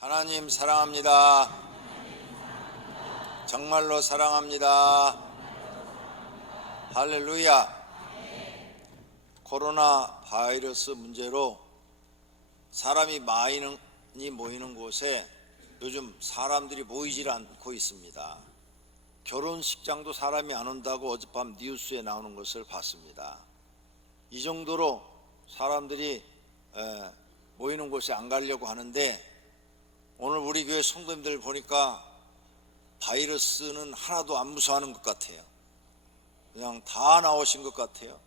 하나님 사랑합니다. 정말로 사랑합니다. 할렐루야. 코로나 바이러스 문제로 사람이 많이 모이는 곳에 요즘 사람들이 모이질 않고 있습니다. 결혼식장도 사람이 안 온다고 어젯밤 뉴스에 나오는 것을 봤습니다. 이 정도로 사람들이 모이는 곳에 안 가려고 하는데, 오늘 우리 교회 성도님들 보니까 바이러스는 하나도 안 무서워하는 것 같아요. 그냥 다 나오신 것 같아요.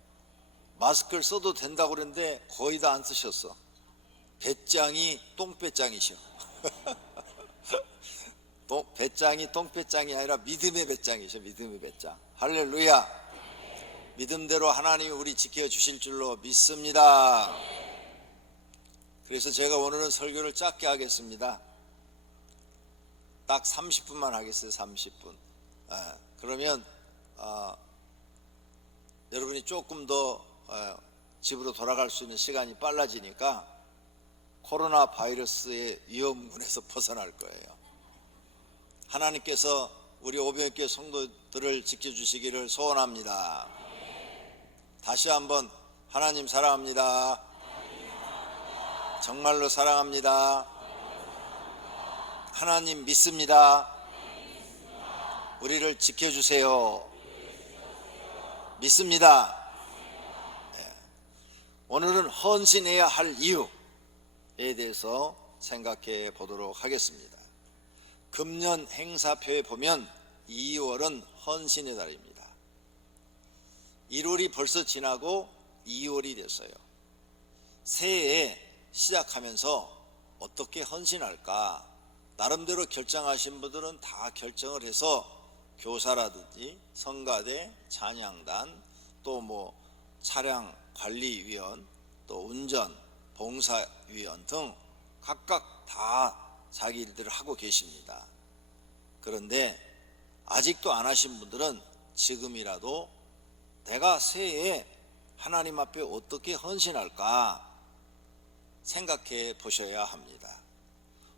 마스크를 써도 된다고 그랬는데 거의 다 안 쓰셨어. 배짱이 똥배짱이셔. 배짱이 똥배짱이 아니라 믿음의 배짱이셔. 믿음의 배짱. 할렐루야. 믿음대로 하나님이 우리 지켜주실 줄로 믿습니다. 그래서 제가 오늘은 설교를 짧게 하겠습니다. 딱 30분만 하겠어요. 30분. 그러면 여러분이 조금 더 집으로 돌아갈 수 있는 시간이 빨라지니까 코로나 바이러스의 위험군에서 벗어날 거예요. 하나님께서 우리 오병이교회 성도들을 지켜주시기를 소원합니다. 다시 한번 하나님 사랑합니다. 정말로 사랑합니다. 하나님 믿습니다. 우리를 지켜주세요. 믿습니다. 오늘은 헌신해야 할 이유에 대해서 생각해 보도록 하겠습니다. 금년 행사표에 보면 2월은 헌신의 달입니다. 1월이 벌써 지나고 2월이 됐어요. 새해에 시작하면서 어떻게 헌신할까? 나름대로 결정하신 분들은 다 결정을 해서 교사라든지 성가대, 찬양단, 또 차량 관리위원, 또 운전, 봉사위원 등 각각 다 자기 일들을 하고 계십니다. 그런데 아직도 안 하신 분들은 지금이라도 내가 새해에 하나님 앞에 어떻게 헌신할까 생각해 보셔야 합니다.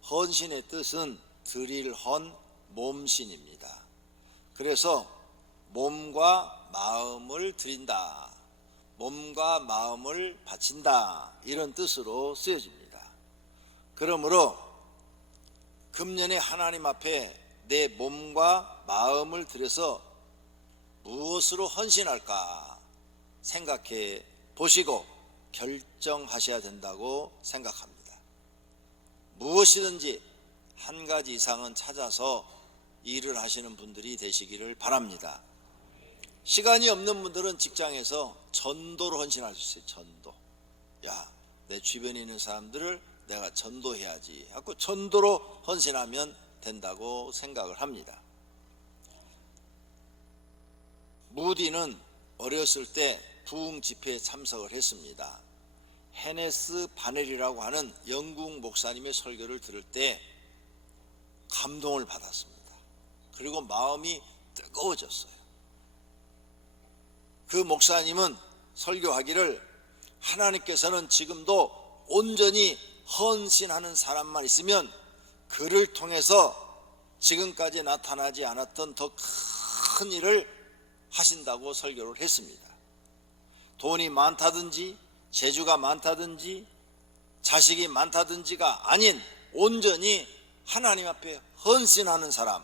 헌신의 뜻은 드릴 헌 몸신입니다. 그래서 몸과 마음을 드린다, 몸과 마음을 바친다, 이런 뜻으로 쓰여집니다. 그러므로 금년에 하나님 앞에 내 몸과 마음을 들여서 무엇으로 헌신할까 생각해 보시고 결정하셔야 된다고 생각합니다. 무엇이든지 한 가지 이상은 찾아서 일을 하시는 분들이 되시기를 바랍니다. 시간이 없는 분들은 직장에서 전도로 헌신할 수 있어요. 전도. 내 주변에 있는 사람들을 내가 전도해야지 하고 전도로 헌신하면 된다고 생각을 합니다. 무디는 어렸을 때 부흥 집회에 참석을 했습니다. 헤네스 바넬이라고 하는 영국 목사님의 설교를 들을 때 감동을 받았습니다. 그리고 마음이 뜨거워졌어요. 그 목사님은 설교하기를 하나님께서는 지금도 온전히 헌신하는 사람만 있으면 그를 통해서 지금까지 나타나지 않았던 더 큰 일을 하신다고 설교를 했습니다. 돈이 많다든지 재주가 많다든지 자식이 많다든지가 아닌 온전히 하나님 앞에 헌신하는 사람,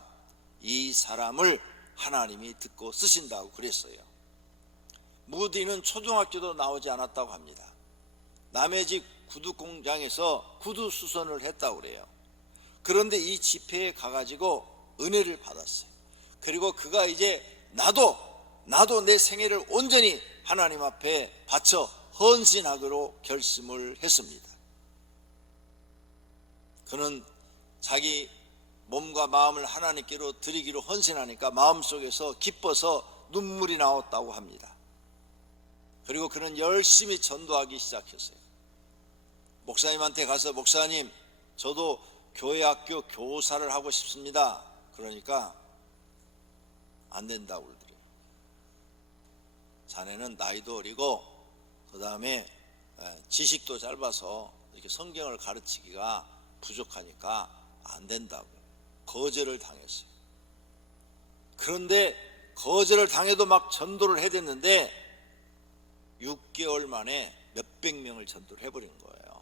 이 사람을 하나님이 듣고 쓰신다고 그랬어요. 무디는 초등학교도 나오지 않았다고 합니다. 남의 집 구두 공장에서 구두 수선을 했다고 그래요. 그런데 이 집회에 가가지고 은혜를 받았어요. 그리고 그가 이제 나도 내 생애를 온전히 하나님 앞에 바쳐 헌신하기로 결심을 했습니다. 그는 자기 몸과 마음을 하나님께로 드리기로 헌신하니까 마음속에서 기뻐서 눈물이 나왔다고 합니다. 그리고 그는 열심히 전도하기 시작했어요. 목사님한테 가서 목사님, 저도 교회 학교 교사를 하고 싶습니다. 그러니까 안 된다고 그러더래요. 자네는 나이도 어리고 그 다음에 지식도 짧아서 이렇게 성경을 가르치기가 부족하니까 안 된다고 거절을 당했어요. 그런데 거절을 당해도 막 전도를 해댔는데 6개월 만에 몇백 명을 전도를 해버린 거예요.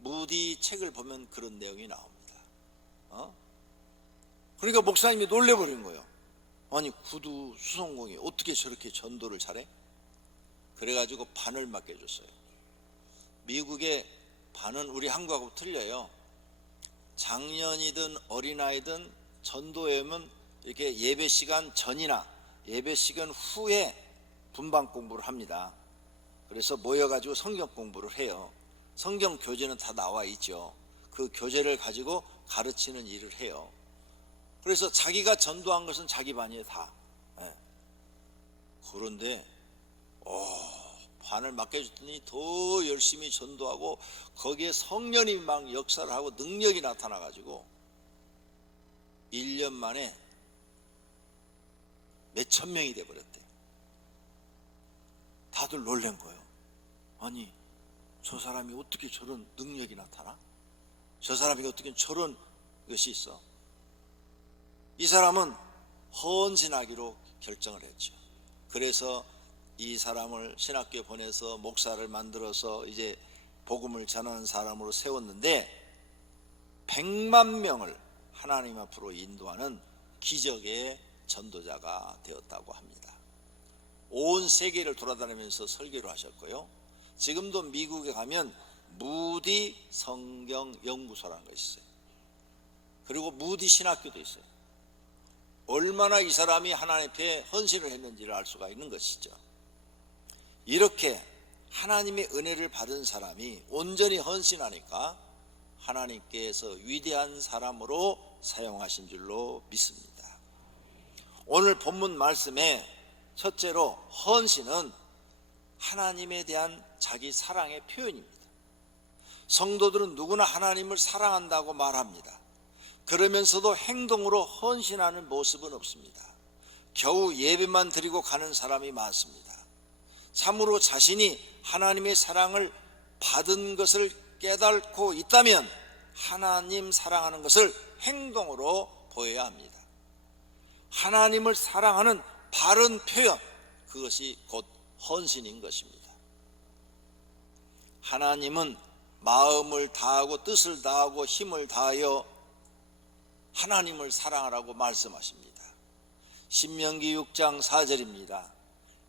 무디 책을 보면 그런 내용이 나옵니다. 그러니까 목사님이 놀래버린 거예요. 아니 구두 수송공이 어떻게 저렇게 전도를 잘해? 그래가지고 반을 맡겨줬어요. 미국의 반은 우리 한국하고 틀려요. 작년이든 어린아이든 전도회면 이렇게 예배 시간 전이나 예배 시간 후에 분방 공부를 합니다. 그래서 모여가지고 성경 공부를 해요. 성경 교재는 다 나와 있죠. 그 교재를 가지고 가르치는 일을 해요. 그래서 자기가 전도한 것은 자기 반이에요, 다. 그런데 반을 맡겨줬더니 더 열심히 전도하고 거기에 성령이 막 역사를 하고 능력이 나타나가지고 1년 만에 몇천 명이 돼버렸대요. 다들 놀란 거예요. 아니 저 사람이 어떻게 저런 능력이 나타나? 저 사람이 어떻게 저런 것이 있어? 이 사람은 헌신하기로 결정을 했죠. 그래서 이 사람을 신학교에 보내서 목사를 만들어서 이제 복음을 전하는 사람으로 세웠는데 100만 명을 하나님 앞으로 인도하는 기적의 전도자가 되었다고 합니다. 온 세계를 돌아다니면서 설교를 하셨고요. 지금도 미국에 가면 무디 성경 연구소라는 것이 있어요. 그리고 무디 신학교도 있어요. 얼마나 이 사람이 하나님 앞에 헌신을 했는지를 알 수가 있는 것이죠. 이렇게 하나님의 은혜를 받은 사람이 온전히 헌신하니까 하나님께서 위대한 사람으로 사용하신 줄로 믿습니다. 오늘 본문 말씀에 첫째로 헌신은 하나님에 대한 자기 사랑의 표현입니다. 성도들은 누구나 하나님을 사랑한다고 말합니다. 그러면서도 행동으로 헌신하는 모습은 없습니다. 겨우 예배만 드리고 가는 사람이 많습니다. 참으로 자신이 하나님의 사랑을 받은 것을 깨닫고 있다면 하나님 사랑하는 것을 행동으로 보여야 합니다. 하나님을 사랑하는 바른 표현, 그것이 곧 헌신인 것입니다. 하나님은 마음을 다하고 뜻을 다하고 힘을 다하여 하나님을 사랑하라고 말씀하십니다. 신명기 6장 4절입니다.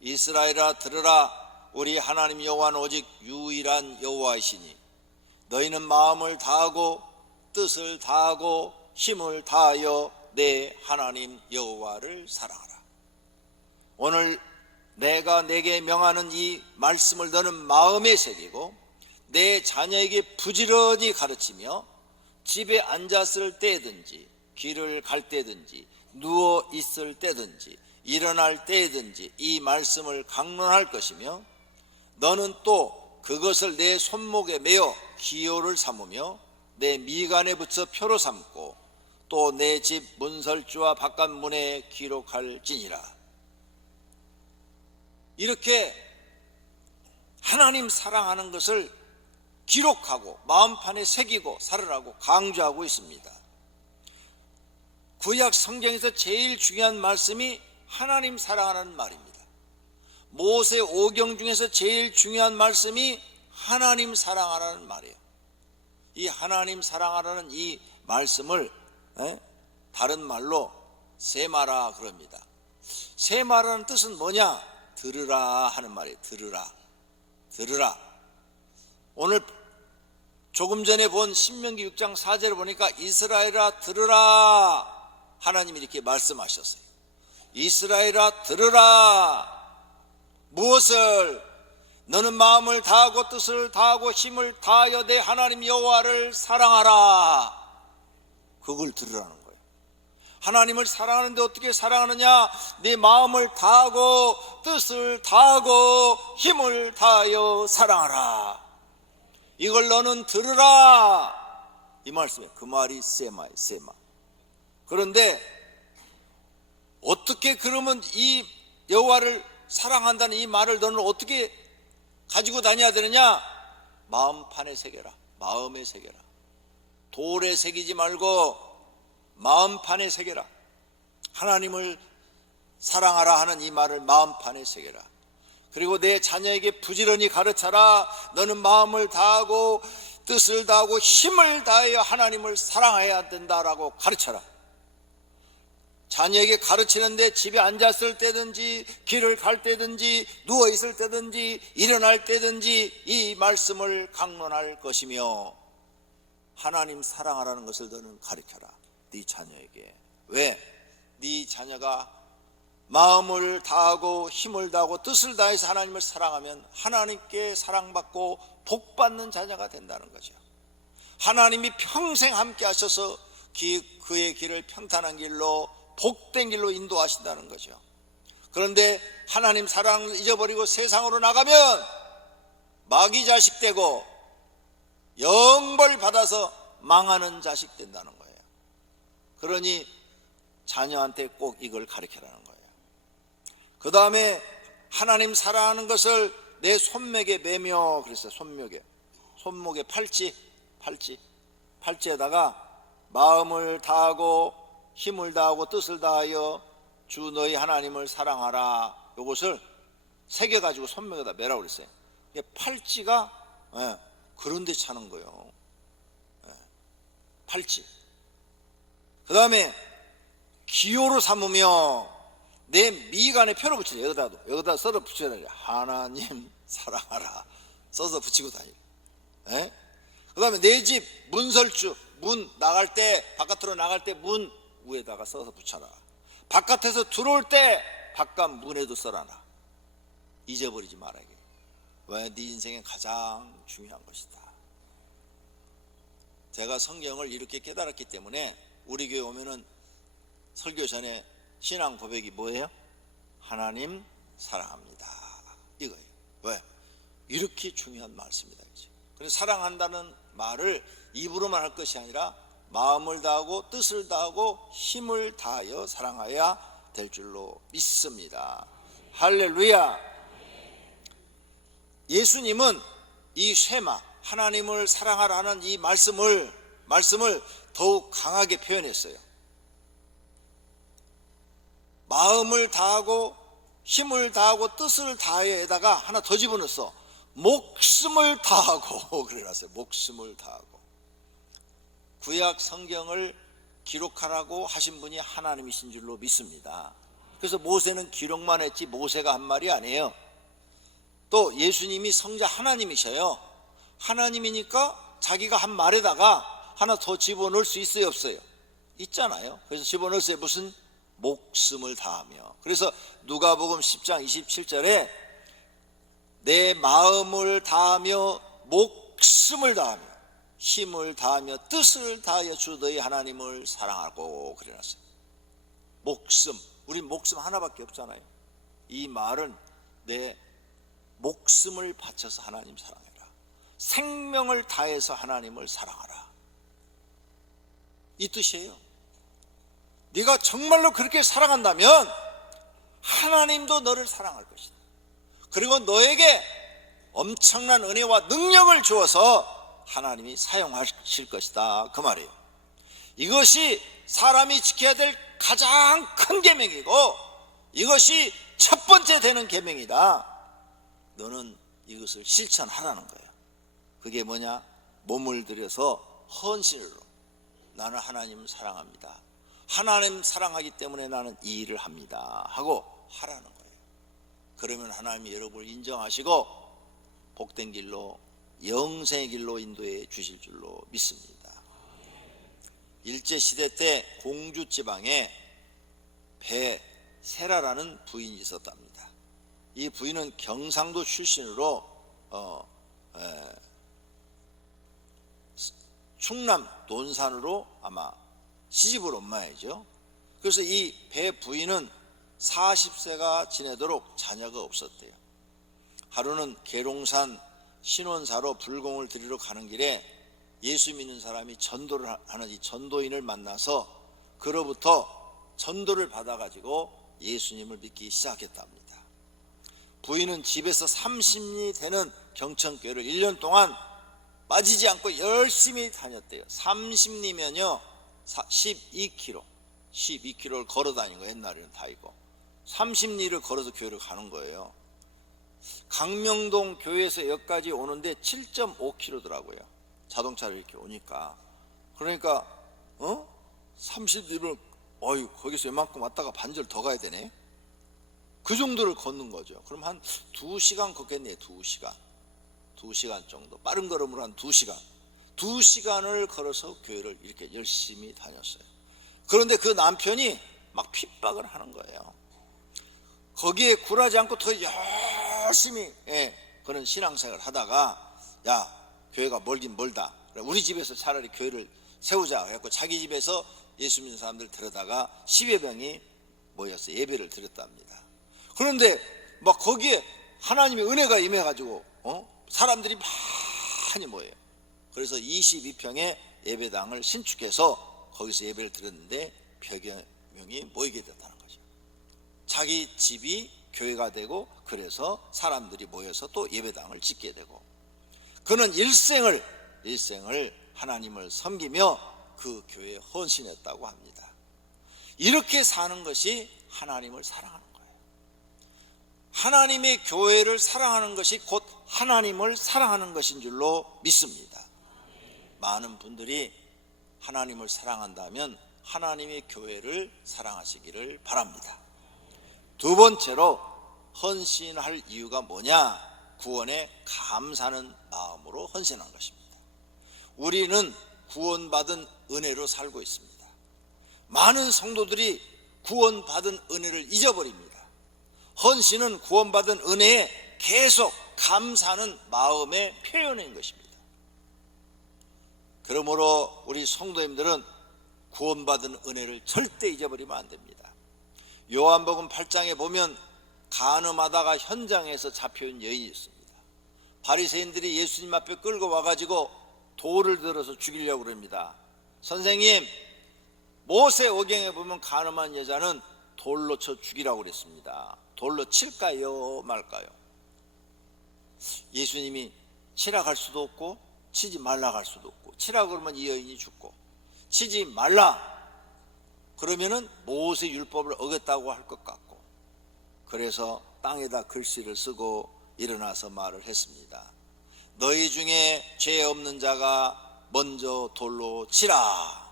이스라엘아 들으라, 우리 하나님 여호와는 오직 유일한 여호와이시니 너희는 마음을 다하고 뜻을 다하고 힘을 다하여 내 하나님 여호와를 사랑하라. 오늘 내가 내게 명하는 이 말씀을 너는 마음에 새기고 내 자녀에게 부지런히 가르치며 집에 앉았을 때든지 길을 갈 때든지 누워 있을 때든지 일어날 때든지 이 말씀을 강론할 것이며 너는 또 그것을 내 손목에 매어 기호를 삼으며 내 미간에 붙여 표로 삼고 또 내 집 문설주와 바깥문에 기록할지니라. 이렇게 하나님 사랑하는 것을 기록하고 마음판에 새기고 살으라고 강조하고 있습니다. 구약 성경에서 제일 중요한 말씀이 하나님 사랑하는 말입니다. 모세 오경 중에서 제일 중요한 말씀이 하나님 사랑하라는 말이에요. 이 하나님 사랑하라는 이 말씀을 다른 말로 세마라 그럽니다. 세마라는 뜻은 뭐냐? 들으라 하는 말이에요. 들으라. 오늘 조금 전에 본 신명기 6장 4절을 보니까 이스라엘아 들으라 하나님이 이렇게 말씀하셨어요. 이스라엘아 들으라. 무엇을? 너는 마음을 다하고 뜻을 다하고 힘을 다하여 내 하나님 여호와를 사랑하라. 그걸 들으라는 거예요. 하나님을 사랑하는데 어떻게 사랑하느냐? 네 마음을 다하고 뜻을 다하고 힘을 다하여 사랑하라. 이걸 너는 들으라. 이 말씀에 그 말이 세마예요. 세마. 그런데 어떻게 그러면 이 여호와를 사랑한다는 이 말을 너는 어떻게 가지고 다녀야 되느냐? 마음판에 새겨라. 마음에 새겨라. 돌에 새기지 말고 마음판에 새겨라. 하나님을 사랑하라 하는 이 말을 마음판에 새겨라. 그리고 내 자녀에게 부지런히 가르쳐라. 너는 마음을 다하고 뜻을 다하고 힘을 다하여 하나님을 사랑해야 된다라고 가르쳐라. 자녀에게 가르치는데 집에 앉았을 때든지 길을 갈 때든지 누워있을 때든지 일어날 때든지 이 말씀을 강론할 것이며 하나님 사랑하라는 것을 너는 가르쳐라. 네 자녀에게. 왜? 네 자녀가 마음을 다하고 힘을 다하고 뜻을 다해서 하나님을 사랑하면 하나님께 사랑받고 복받는 자녀가 된다는 거죠. 하나님이 평생 함께 하셔서 그의 길을 평탄한 길로 복된 길로 인도하신다는 거죠. 그런데 하나님 사랑을 잊어버리고 세상으로 나가면 마귀 자식 되고 영벌 받아서 망하는 자식 된다는 거예요. 그러니 자녀한테 꼭 이걸 가르치라는 거예요. 그 다음에 하나님 사랑하는 것을 내 손목에 매며 그랬어요. 손목에 팔찌에다가 마음을 다하고 힘을 다하고 뜻을 다하여 주 너희 하나님을 사랑하라. 이것을 새겨가지고 손목에다 매라고 그랬어요. 팔찌가 그런 데 차는 거예요. 팔찌. 그 다음에 기호로 삼으며 내 미간에 펴로 붙이래. 여기다 써서 붙여야 돼. 하나님 사랑하라 써서 붙이고 다니래. 그 다음에 내 집 문설주, 문 나갈 때, 바깥으로 나갈 때 문 위에다가 써서 붙여라. 바깥에서 들어올 때 바깥 문에도 써라나. 잊어버리지 말아야 돼. 왜? 네 인생에 가장 중요한 것이다. 제가 성경을 이렇게 깨달았기 때문에 우리 교회 오면은 설교 전에 신앙 고백이 뭐예요? 하나님 사랑합니다. 이거예요. 왜? 이렇게 중요한 말씀이다. 그래서 사랑한다는 말을 입으로만 할 것이 아니라 마음을 다하고 뜻을 다하고 힘을 다하여 사랑해야 될 줄로 믿습니다. 할렐루야. 예수님은 이 쇠마 하나님을 사랑하라는 이 말씀을 더욱 강하게 표현했어요. 마음을 다하고 힘을 다하고 뜻을 다해에다가 하나 더 집어넣었어. 목숨을 다하고 그래놨어요. 목숨을 다하고. 구약 성경을 기록하라고 하신 분이 하나님이신 줄로 믿습니다. 그래서 모세는 기록만 했지 모세가 한 말이 아니에요. 또 예수님이 성자 하나님이셔요. 하나님이니까 자기가 한 말에다가 하나 더 집어넣을 수 있어요, 없어요? 있잖아요. 그래서 집어넣었어요. 무슨? 목숨을 다하며. 그래서 누가복음 10장 27절에 내 마음을 다하며 목숨을 다하며 힘을 다하며 뜻을 다하여 주 너희 하나님을 사랑하고 그래놨어요. 목숨. 우린 목숨 하나밖에 없잖아요. 이 말은 내 목숨을 바쳐서 하나님 사랑해라. 생명을 다해서 하나님을 사랑하라. 이 뜻이에요. 네가 정말로 그렇게 사랑한다면 하나님도 너를 사랑할 것이다. 그리고 너에게 엄청난 은혜와 능력을 주어서 하나님이 사용하실 것이다. 그 말이에요. 이것이 사람이 지켜야 될 가장 큰 계명이고 이것이 첫 번째 되는 계명이다. 너는 이것을 실천하라는 거예요. 그게 뭐냐? 몸을 들여서 헌신으로 나는 하나님을 사랑합니다. 하나님 사랑하기 때문에 나는 이 일을 합니다 하고 하라는 거예요. 그러면 하나님이 여러분을 인정하시고 복된 길로 영생의 길로 인도해 주실 줄로 믿습니다. 일제시대 때 공주지방에 배세라라는 부인이 있었답니다. 이 부인은 경상도 출신으로 충남 논산으로 아마 시집을 온 모양이죠. 그래서 이 배 부인은 40세가 지내도록 자녀가 없었대요. 하루는 계룡산 신원사로 불공을 드리러 가는 길에 예수 믿는 사람이 전도를 하는 이 전도인을 만나서 그로부터 전도를 받아가지고 예수님을 믿기 시작했답니다. 부인은 집에서 30리 되는 경천교회를 1년 동안 빠지지 않고 열심히 다녔대요. 30리면요 12km를 걸어 다닌 거예요. 옛날에는 다 이거 30리를 걸어서 교회를 가는 거예요. 강명동 교회에서 여기까지 오는데 7.5km더라고요. 자동차로 이렇게 오니까. 그러니까 30리를 거기서 웬만큼 왔다가 반절 더 가야 되네. 그 정도를 걷는 거죠. 그럼 한 2시간 걷겠네요. 2시간 정도. 빠른 걸음으로 한 2시간. 2시간을 걸어서 교회를 이렇게 열심히 다녔어요. 그런데 그 남편이 막 핍박을 하는 거예요. 거기에 굴하지 않고 더 열심히 그런 신앙생활을 하다가 야, 교회가 멀긴 멀다. 우리 집에서 차라리 교회를 세우자 해서 자기 집에서 예수 믿는 사람들 데려다가 10여 명이 모여서 예배를 드렸답니다. 그런데 막 거기에 하나님의 은혜가 임해가지고 사람들이 많이 모여요. 그래서 22평의 예배당을 신축해서 거기서 예배를 드렸는데 100여 명이 모이게 됐다는 거죠. 자기 집이 교회가 되고 그래서 사람들이 모여서 또 예배당을 짓게 되고, 그는 일생을 하나님을 섬기며 그 교회에 헌신했다고 합니다. 이렇게 사는 것이 하나님을 사랑하는 거예요. 하나님의 교회를 사랑하는 것이 곧 하나님을 사랑하는 것인 줄로 믿습니다. 많은 분들이 하나님을 사랑한다면 하나님의 교회를 사랑하시기를 바랍니다. 두 번째로 헌신할 이유가 뭐냐? 구원에 감사하는 마음으로 헌신한 것입니다. 우리는 구원받은 은혜로 살고 있습니다. 많은 성도들이 구원받은 은혜를 잊어버립니다. 헌신은 구원받은 은혜에 계속 감사하는 마음의 표현인 것입니다. 그러므로 우리 성도님들은 구원받은 은혜를 절대 잊어버리면 안 됩니다. 요한복음 8장에 보면 간음하다가 현장에서 잡혀온 여인이 있습니다. 바리새인들이 예수님 앞에 끌고 와가지고 돌을 들어서 죽이려고 그럽니다. 선생님, 모세오경에 보면 간음한 여자는 돌로 쳐 죽이라고 그랬습니다. 돌로 칠까요 말까요? 예수님이 치라 갈 수도 없고 치지 말라 갈 수도 없고, 치라 그러면 이 여인이 죽고 치지 말라 그러면은 모세 율법을 어겼다고 할 것 같고, 그래서 땅에다 글씨를 쓰고 일어나서 말을 했습니다. 너희 중에 죄 없는 자가 먼저 돌로 치라.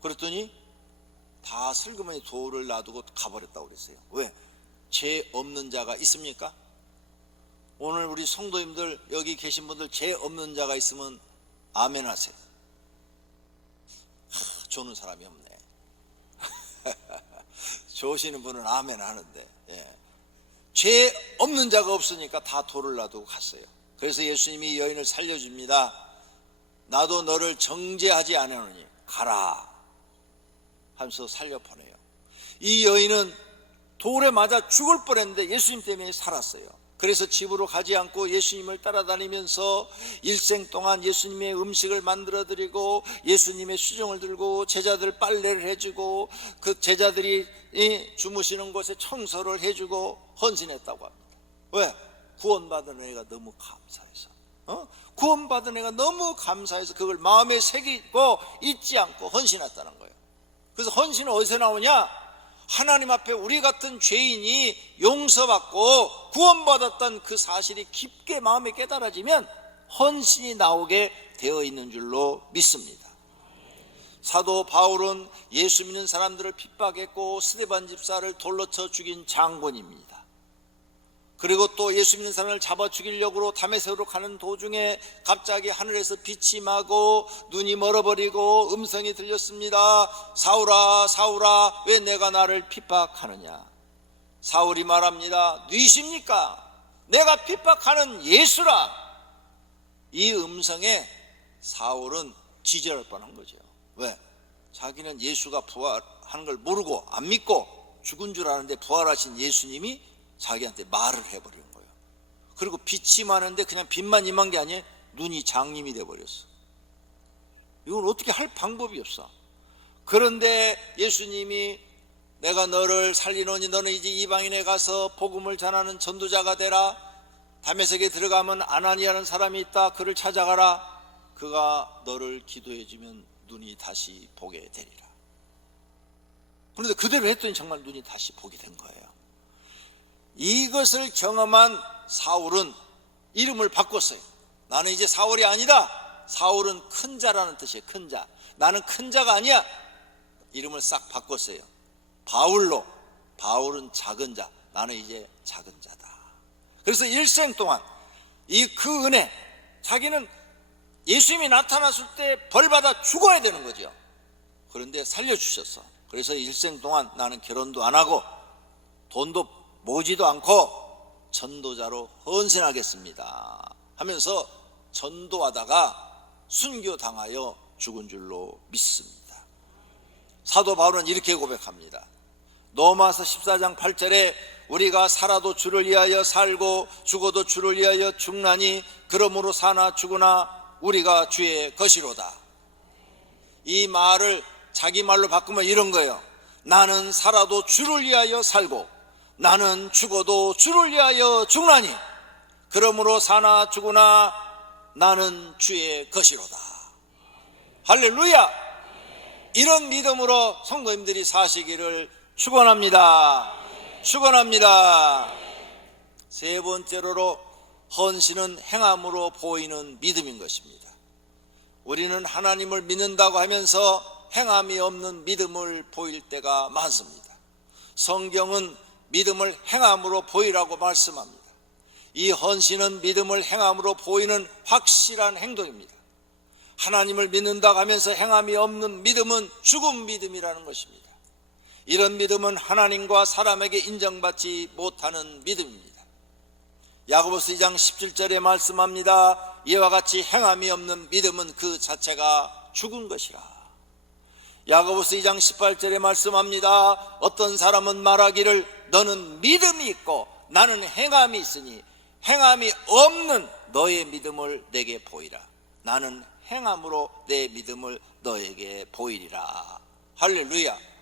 그랬더니 다 슬그머니 돌을 놔두고 가버렸다고 그랬어요. 왜? 죄 없는 자가 있습니까? 오늘 우리 성도님들 여기 계신 분들 죄 없는 자가 있으면 아멘 하세요. 조는 사람이 없네. 조시는 분은 아멘 하는데, 죄 없는 자가 없으니까 다 돌을 놔두고 갔어요. 그래서 예수님이 여인을 살려줍니다. 나도 너를 정죄하지 않으노니 가라 하면서 살려보내요. 이 여인은 돌에 맞아 죽을 뻔했는데 예수님 때문에 살았어요. 그래서 집으로 가지 않고 예수님을 따라다니면서 일생 동안 예수님의 음식을 만들어 드리고 예수님의 수종을 들고 제자들 빨래를 해주고 그 제자들이 주무시는 곳에 청소를 해주고 헌신했다고 합니다. 왜? 구원받은 은혜가 너무 감사해서, 구원받은 은혜가 너무 감사해서 그걸 마음에 새기고 잊지 않고 헌신했다는 거예요. 그래서 헌신은 어디서 나오냐? 하나님 앞에 우리 같은 죄인이 용서받고 구원받았던 그 사실이 깊게 마음에 깨달아지면 헌신이 나오게 되어 있는 줄로 믿습니다. 사도 바울은 예수 믿는 사람들을 핍박했고 스데반 집사를 돌로 쳐 죽인 장군입니다. 그리고 또 예수 믿는 사람을 잡아 죽이려고 다메섹으로 가는 도중에 갑자기 하늘에서 빛이 임하고 눈이 멀어버리고 음성이 들렸습니다. 사울아 사울아 왜 내가 나를 핍박하느냐? 사울이 말합니다. 누이십니까? 내가 핍박하는 예수라. 이 음성에 사울은 기절할 뻔한 거죠. 왜? 자기는 예수가 부활하는 걸 모르고 안 믿고 죽은 줄 아는데 부활하신 예수님이 자기한테 말을 해버린 거예요. 그리고 빛이 많은데 그냥 빛만 임한 게 아니에요. 눈이 장님이 돼버렸어. 이건 어떻게 할 방법이 없어. 그런데 예수님이 내가 너를 살리노니 너는 이제 이방인에 가서 복음을 전하는 전도자가 되라. 다메섹에 들어가면 아나니아라는 사람이 있다. 그를 찾아가라. 그가 너를 기도해 주면 눈이 다시 보게 되리라. 그런데 그대로 했더니 정말 눈이 다시 보게 된 거예요. 이것을 경험한 사울은 이름을 바꿨어요. 나는 이제 사울이 아니다. 사울은 큰 자라는 뜻이에요. 큰 자. 나는 큰 자가 아니야. 이름을 싹 바꿨어요. 바울로. 바울은 작은 자. 나는 이제 작은 자다. 그래서 일생 동안 그 은혜, 자기는 예수님이 나타났을 때 벌받아 죽어야 되는 거죠. 그런데 살려주셨어. 그래서 일생 동안 나는 결혼도 안 하고 돈도 모지도 않고 전도자로 헌신하겠습니다 하면서 전도하다가 순교당하여 죽은 줄로 믿습니다. 사도 바울은 이렇게 고백합니다. 로마서 14장 8절에 우리가 살아도 주를 위하여 살고 죽어도 주를 위하여 죽나니 그러므로 사나 죽으나 우리가 주의 것이로다. 이 말을 자기 말로 바꾸면 이런 거예요. 나는 살아도 주를 위하여 살고 나는 죽어도 주를 위하여 죽나니 그러므로 사나 죽으나 나는 주의 것이로다. 할렐루야. 이런 믿음으로 성도님들이 사시기를 축원합니다. 축원합니다. 세 번째로 헌신은 행함으로 보이는 믿음인 것입니다. 우리는 하나님을 믿는다고 하면서 행함이 없는 믿음을 보일 때가 많습니다. 성경은 믿음을 행함으로 보이라고 말씀합니다. 이 헌신은 믿음을 행함으로 보이는 확실한 행동입니다. 하나님을 믿는다고 하면서 행함이 없는 믿음은 죽은 믿음이라는 것입니다. 이런 믿음은 하나님과 사람에게 인정받지 못하는 믿음입니다. 야고보서 2장 17절에 말씀합니다. 이와 같이 행함이 없는 믿음은 그 자체가 죽은 것이라. 야고보서 2장 18절에 말씀합니다. 어떤 사람은 말하기를 너는 믿음이 있고 나는 행함이 있으니 행함이 없는 너의 믿음을 내게 보이라. 나는 행함으로 내 믿음을 너에게 보이리라. 할렐루야.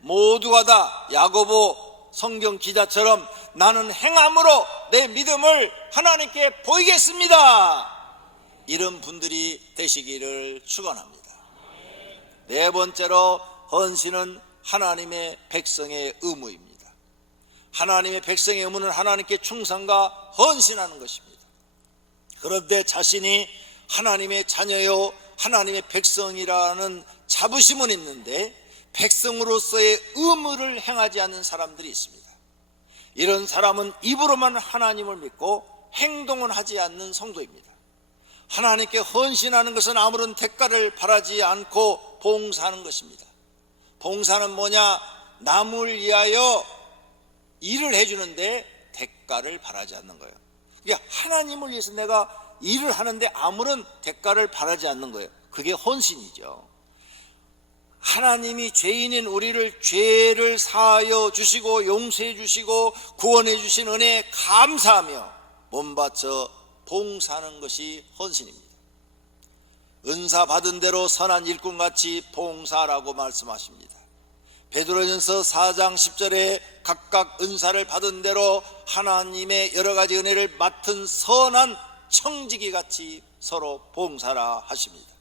모두가 다 야고보 성경 기자처럼 나는 행함으로 내 믿음을 하나님께 보이겠습니다. 이런 분들이 되시기를 축원합니다. 네 번째로 헌신은 하나님의 백성의 의무입니다. 하나님의 백성의 의무는 하나님께 충성과 헌신하는 것입니다. 그런데 자신이 하나님의 자녀요 하나님의 백성이라는 자부심은 있는데 백성으로서의 의무를 행하지 않는 사람들이 있습니다. 이런 사람은 입으로만 하나님을 믿고 행동은 하지 않는 성도입니다. 하나님께 헌신하는 것은 아무런 대가를 바라지 않고 봉사하는 것입니다. 봉사는 뭐냐? 남을 위하여 일을 해주는데 대가를 바라지 않는 거예요. 그러니까 하나님을 위해서 내가 일을 하는데 아무런 대가를 바라지 않는 거예요. 그게 헌신이죠. 하나님이 죄인인 우리를 죄를 사하여 주시고 용서해 주시고 구원해 주신 은혜에 감사하며 몸바쳐 봉사하는 것이 헌신입니다. 은사 받은 대로 선한 일꾼같이 봉사라고 말씀하십니다. 베드로전서 4장 10절에 각각 은사를 받은 대로 하나님의 여러 가지 은혜를 맡은 선한 청지기같이 서로 봉사라 하십니다.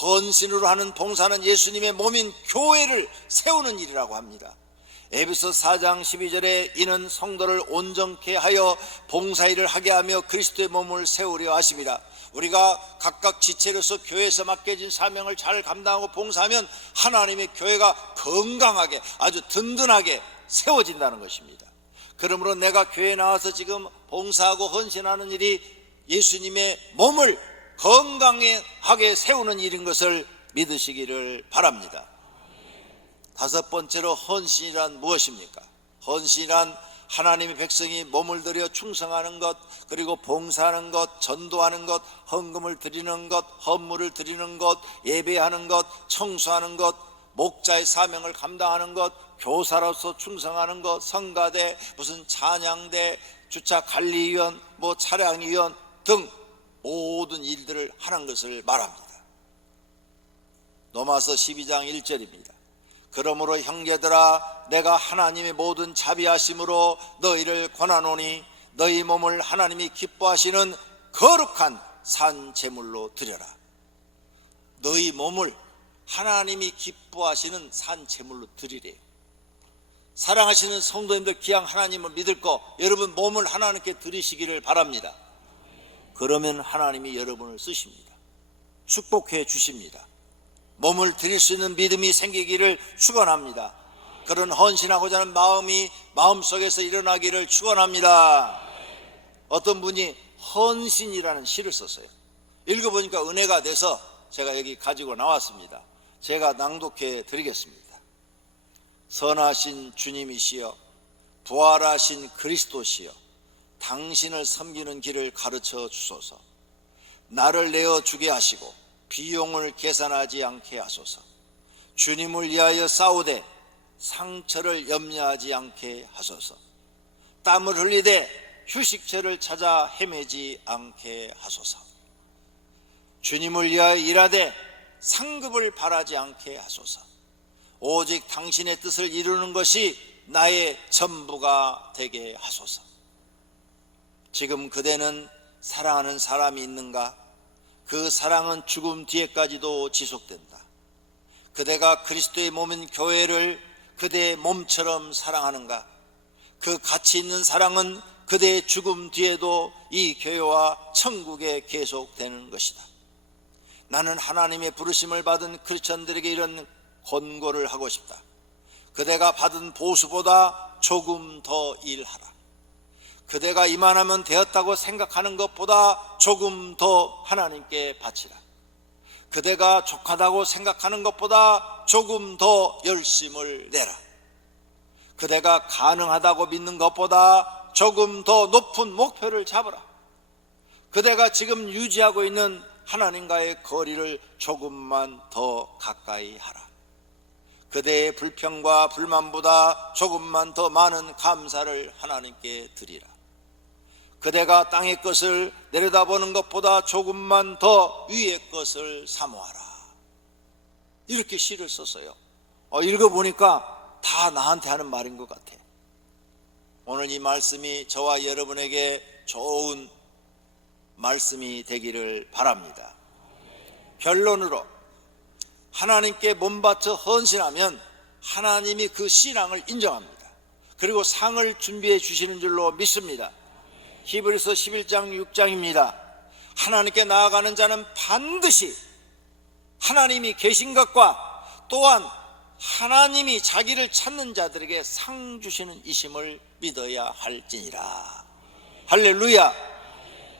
헌신으로 하는 봉사는 예수님의 몸인 교회를 세우는 일이라고 합니다. 에베소 4장 12절에 이는 성도를 온전케 하여 봉사일을 하게 하며 그리스도의 몸을 세우려 하십니다. 우리가 각각 지체로서 교회에서 맡겨진 사명을 잘 감당하고 봉사하면 하나님의 교회가 건강하게 아주 든든하게 세워진다는 것입니다. 그러므로 내가 교회에 나와서 지금 봉사하고 헌신하는 일이 예수님의 몸을 건강하게 세우는 일인 것을 믿으시기를 바랍니다. 다섯 번째로 헌신이란 무엇입니까? 헌신이란 하나님의 백성이 몸을 들여 충성하는 것, 그리고 봉사하는 것, 전도하는 것, 헌금을 드리는 것, 헌물을 드리는 것, 예배하는 것, 청소하는 것, 목자의 사명을 감당하는 것, 교사로서 충성하는 것, 성가대, 무슨 찬양대, 주차 관리위원, 차량위원 등 모든 일들을 하는 것을 말합니다. 로마서 12장 1절입니다. 그러므로 형제들아 내가 하나님의 모든 자비하심으로 너희를 권하노니 너희 몸을 하나님이 기뻐하시는 거룩한 산 제물로 드려라. 너희 몸을 하나님이 기뻐하시는 산 제물로 드리래요. 사랑하시는 성도님들, 기왕 하나님을 믿을 거 여러분 몸을 하나님께 드리시기를 바랍니다. 그러면 하나님이 여러분을 쓰십니다. 축복해 주십니다. 몸을 드릴 수 있는 믿음이 생기기를 축원합니다. 그런 헌신하고자 하는 마음이 마음속에서 일어나기를 축원합니다. 어떤 분이 헌신이라는 시를 썼어요. 읽어보니까 은혜가 돼서 제가 여기 가지고 나왔습니다. 제가 낭독해 드리겠습니다. 선하신 주님이시여, 부활하신 그리스도시여, 당신을 섬기는 길을 가르쳐 주소서. 나를 내어 주게 하시고 비용을 계산하지 않게 하소서. 주님을 위하여 싸우되 상처를 염려하지 않게 하소서. 땀을 흘리되 휴식처를 찾아 헤매지 않게 하소서. 주님을 위하여 일하되 상급을 바라지 않게 하소서. 오직 당신의 뜻을 이루는 것이 나의 전부가 되게 하소서. 지금 그대는 사랑하는 사람이 있는가? 그 사랑은 죽음 뒤에까지도 지속된다. 그대가 그리스도의 몸인 교회를 그대의 몸처럼 사랑하는가? 그 가치 있는 사랑은 그대의 죽음 뒤에도 이 교회와 천국에 계속되는 것이다. 나는 하나님의 부르심을 받은 크리스천들에게 이런 권고를 하고 싶다. 그대가 받은 보수보다 조금 더 일하라. 그대가 이만하면 되었다고 생각하는 것보다 조금 더 하나님께 바치라. 그대가 족하다고 생각하는 것보다 조금 더 열심을 내라. 그대가 가능하다고 믿는 것보다 조금 더 높은 목표를 잡으라. 그대가 지금 유지하고 있는 하나님과의 거리를 조금만 더 가까이 하라. 그대의 불평과 불만보다 조금만 더 많은 감사를 하나님께 드리라. 그대가 땅의 것을 내려다보는 것보다 조금만 더 위의 것을 사모하라. 이렇게 시를 썼어요. 읽어보니까 다 나한테 하는 말인 것 같아. 오늘 이 말씀이 저와 여러분에게 좋은 말씀이 되기를 바랍니다. 결론으로 하나님께 몸바쳐 헌신하면 하나님이 그 신앙을 인정합니다. 그리고 상을 준비해 주시는 줄로 믿습니다. 히브리서 11장 6장입니다. 하나님께 나아가는 자는 반드시 하나님이 계신 것과 또한 하나님이 자기를 찾는 자들에게 상 주시는 이심을 믿어야 할지니라. 할렐루야.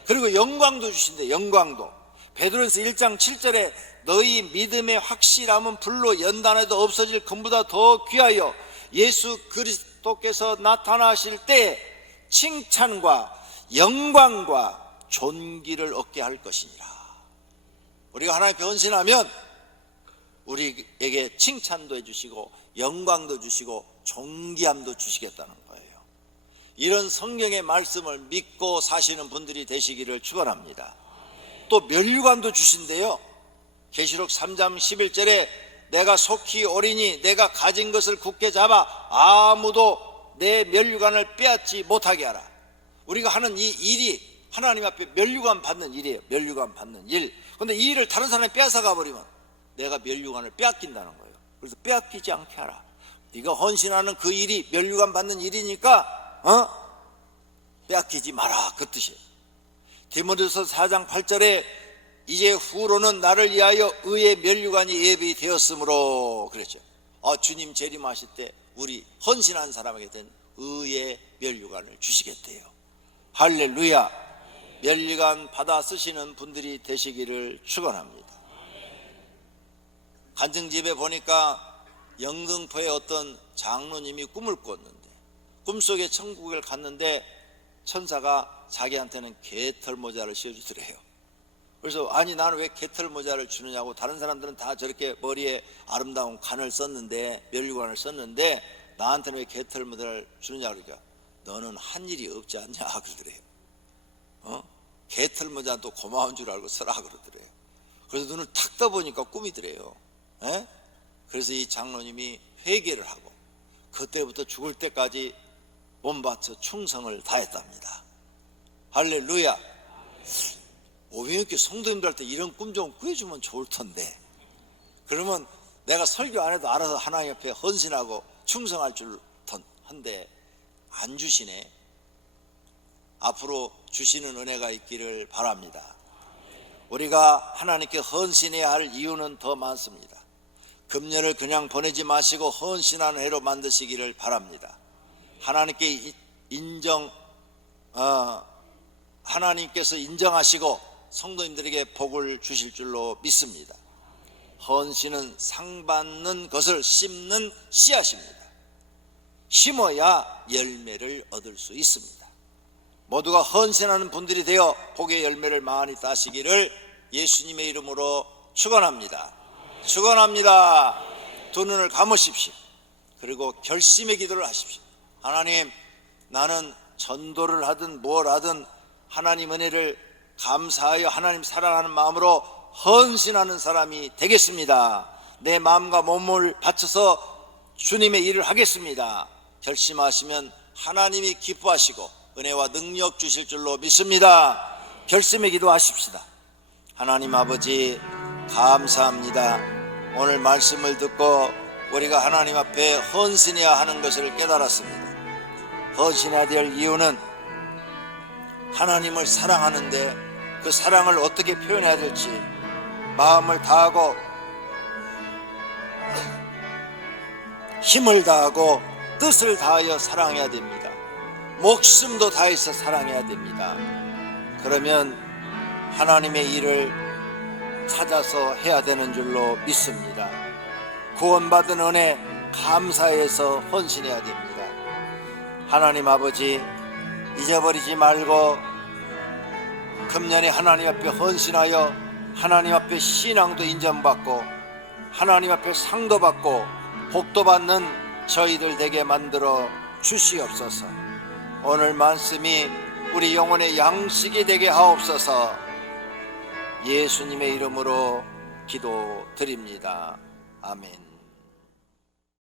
그리고 영광도 주신대. 영광도. 베드로전서 1장 7절에 너희 믿음의 확실함은 불로 연단해도 없어질 금보다 더 귀하여 예수 그리스도께서 나타나실 때 칭찬과 영광과 존귀를 얻게 할 것이니라. 우리가 하나님께 헌신하면 우리에게 칭찬도 해주시고 영광도 주시고 존귀함도 주시겠다는 거예요. 이런 성경의 말씀을 믿고 사시는 분들이 되시기를 축원합니다. 또 면류관도 주신대요. 계시록 3장 11절에 내가 속히 오리니 내가 가진 것을 굳게 잡아 아무도 내 면류관을 빼앗지 못하게 하라. 우리가 하는 이 일이 하나님 앞에 면류관 받는 일이에요. 면류관 받는 일. 그런데 이 일을 다른 사람이 빼앗아 가버리면 내가 면류관을 빼앗긴다는 거예요. 그래서 빼앗기지 않게 하라. 네가 헌신하는 그 일이 면류관 받는 일이니까 빼앗기지 마라. 그 뜻이에요. 디모데후서 4장 8절에 이제 후로는 나를 위하여 의의 면류관이 예비되었으므로 그랬죠. 주님 재림하실 때 우리 헌신한 사람에게 된 의의 면류관을 주시겠대요. 할렐루야. 면류관 받아 쓰시는 분들이 되시기를 축원합니다. 간증집에 보니까 영등포에 어떤 장로님이 꿈을 꿨는데 꿈속에 천국을 갔는데 천사가 자기한테는 개털 모자를 씌워주더래요. 그래서 아니 나는 왜 개털 모자를 주느냐고, 다른 사람들은 다 저렇게 머리에 아름다운 관을 썼는데 면류관을 썼는데 나한테는 왜 개털 모자를 주느냐 그러니까 너는 한 일이 없지 않냐 그러더래요. 개털 모자도 고마운 줄 알고 써라 그러더래요. 그래서 눈을 탁 떠보니까 꿈이더래요. 그래서 이 장로님이 회개를 하고 그때부터 죽을 때까지 몸바쳐 충성을 다했답니다. 할렐루야. 오병이께 성도님들한테 이런 꿈 좀 꾸어주면 좋을 텐데, 그러면 내가 설교 안 해도 알아서 하나님 앞에 헌신하고 충성할 줄 한데 안 주시네. 앞으로 주시는 은혜가 있기를 바랍니다. 우리가 하나님께 헌신해야 할 이유는 더 많습니다. 금년을 그냥 보내지 마시고 헌신하는 해로 만드시기를 바랍니다. 하나님께 하나님께서 인정하시고 성도님들에게 복을 주실 줄로 믿습니다. 헌신은 상 받는 것을 심는 씨앗입니다. 심어야 열매를 얻을 수 있습니다. 모두가 헌신하는 분들이 되어 복의 열매를 많이 따시기를 예수님의 이름으로 축원합니다. 축원합니다. 두 눈을 감으십시오. 그리고 결심의 기도를 하십시오. 하나님, 나는 전도를 하든 뭘 하든 하나님 은혜를 감사하여 하나님 사랑하는 마음으로 헌신하는 사람이 되겠습니다. 내 마음과 몸을 바쳐서 주님의 일을 하겠습니다. 결심하시면 하나님이 기뻐하시고 은혜와 능력 주실 줄로 믿습니다. 결심의 기도하십시다. 하나님 아버지, 감사합니다. 오늘 말씀을 듣고 우리가 하나님 앞에 헌신해야 하는 것을 깨달았습니다. 헌신해야 될 이유는 하나님을 사랑하는데 그 사랑을 어떻게 표현해야 될지 마음을 다하고 힘을 다하고 뜻을 다하여 사랑해야 됩니다. 목숨도 다해서 사랑해야 됩니다. 그러면 하나님의 일을 찾아서 해야 되는 줄로 믿습니다. 구원받은 은혜 감사해서 헌신해야 됩니다. 하나님 아버지, 잊어버리지 말고 금년에 하나님 앞에 헌신하여 하나님 앞에 신앙도 인정받고 하나님 앞에 상도 받고 복도 받는 저희들 되게 만들어 주시옵소서. 오늘 말씀이 우리 영혼의 양식이 되게 하옵소서. 예수님의 이름으로 기도드립니다. 아멘.